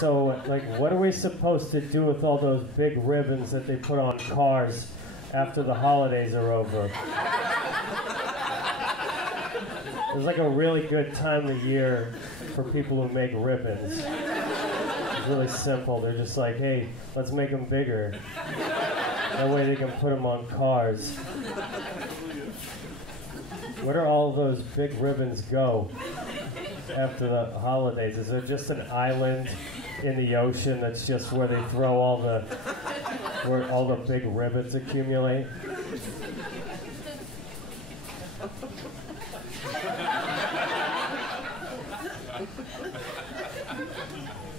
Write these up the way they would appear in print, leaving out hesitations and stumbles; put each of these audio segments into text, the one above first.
So, like, what are we supposed to do with all those big ribbons that they put on cars after the holidays are over? It's like a really good time of year for people who make ribbons. It's really simple. They're just like, hey, let's make them bigger. That way they can put them on cars. Where do all those big ribbons go after the holidays? Is there just an island in the ocean that's just where they throw where all the big ribbons accumulate?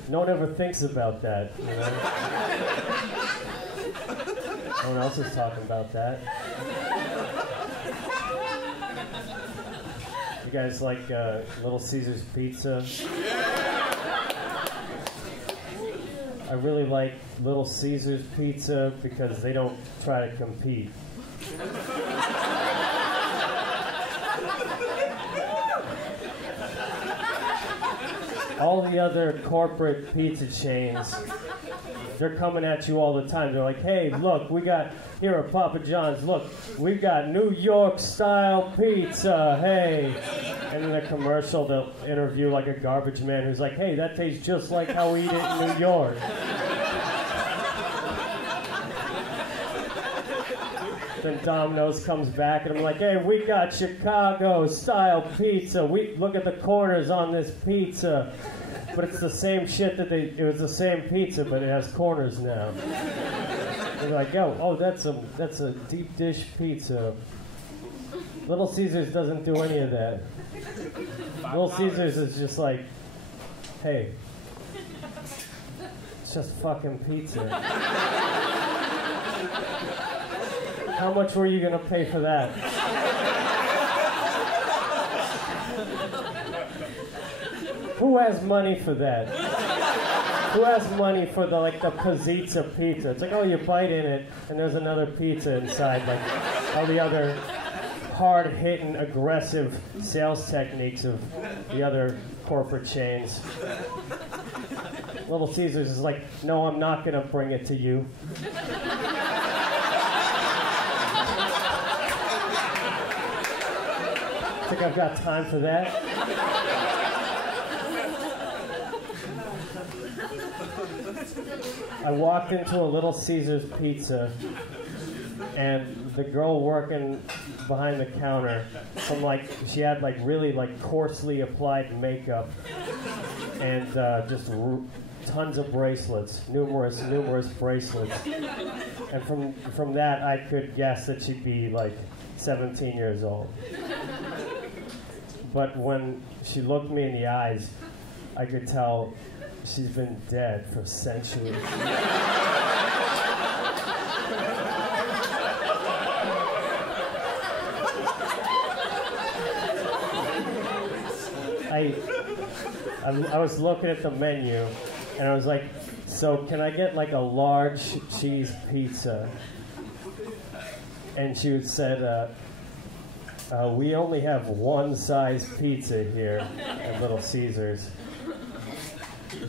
No one ever thinks about that, you know? No one else is talking about that. You guys like Little Caesars pizza? I really like Little Caesars pizza because they don't try to compete. All the other corporate pizza chains, they're coming at you all the time. They're like, hey, look, we got, here at Papa John's, look, we've got New York style pizza, hey. And in a commercial, they'll interview like a garbage man who's like, hey, that tastes just like how we eat it in New York. Then Domino's comes back and I'm like, hey, we got Chicago style pizza. Look at the corners on this pizza. But it's the same shit it was the same pizza, but it has corners now. They're like, oh, that's a deep dish pizza. Little Caesars doesn't do any of that. Little Caesars is just like, hey, it's just fucking pizza. How much were you going to pay for that? Who has money for that? Who has money for the Pizza pizza? It's like, oh, you bite in it, and there's another pizza inside, like all the other hard-hitting, aggressive sales techniques of the other corporate chains. Little Caesars is like, no, I'm not going to bring it to you. Think I've got time for that? I walked into a Little Caesars Pizza, and the girl working behind the counter, she had really coarsely applied makeup, and just tons of bracelets, numerous bracelets, and from that I could guess that she'd be like 17 years old. But when she looked me in the eyes, I could tell she's been dead for centuries. I was looking at the menu, and I was like, so can I get like a large cheese pizza? And she said, we only have one size pizza here at Little Caesars.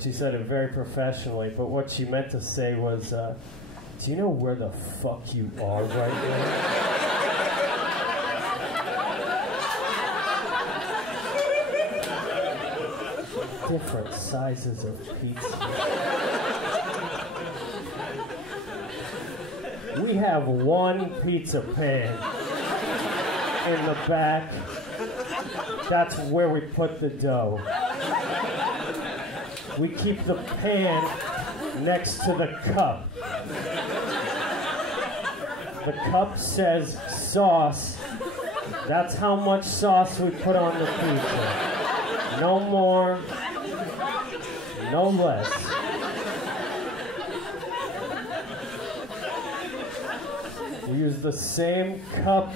She said it very professionally, but what she meant to say was, do you know where the fuck you are right now? Different sizes of pizza. We have one pizza pan in the back. That's where we put the dough. We keep the pan next to the cup. The cup says sauce. That's how much sauce we put on the pizza. No more, no less. We use the same cup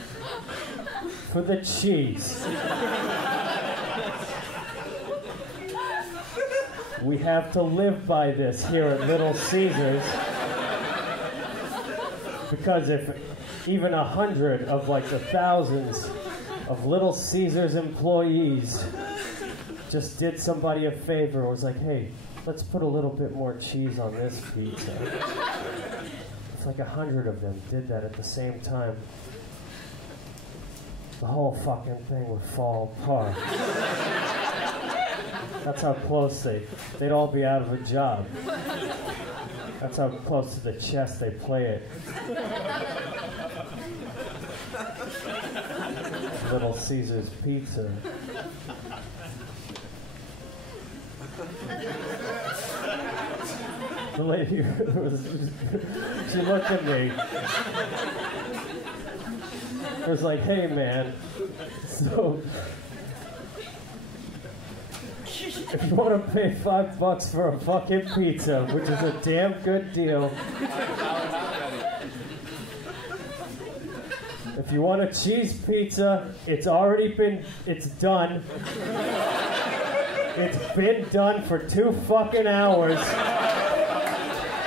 for the cheese. We have to live by this here at Little Caesars, because if even 100 of the thousands of Little Caesars employees just did somebody a favor, was like, hey, let's put a little bit more cheese on this pizza. It's like 100 of them did that at the same time. The whole fucking thing would fall apart. That's how close they'd all be out of a job. That's how close to the chest they play it. Little Caesar's Pizza. The lady she looked at me. Was like, hey man, so if you want to pay $5 for a fucking pizza, which is a damn good deal. If you want a cheese pizza, it's done. It's been done for 2 fucking hours.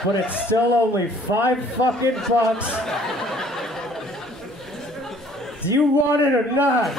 But it's still only $5 fucking. Do you want it or not?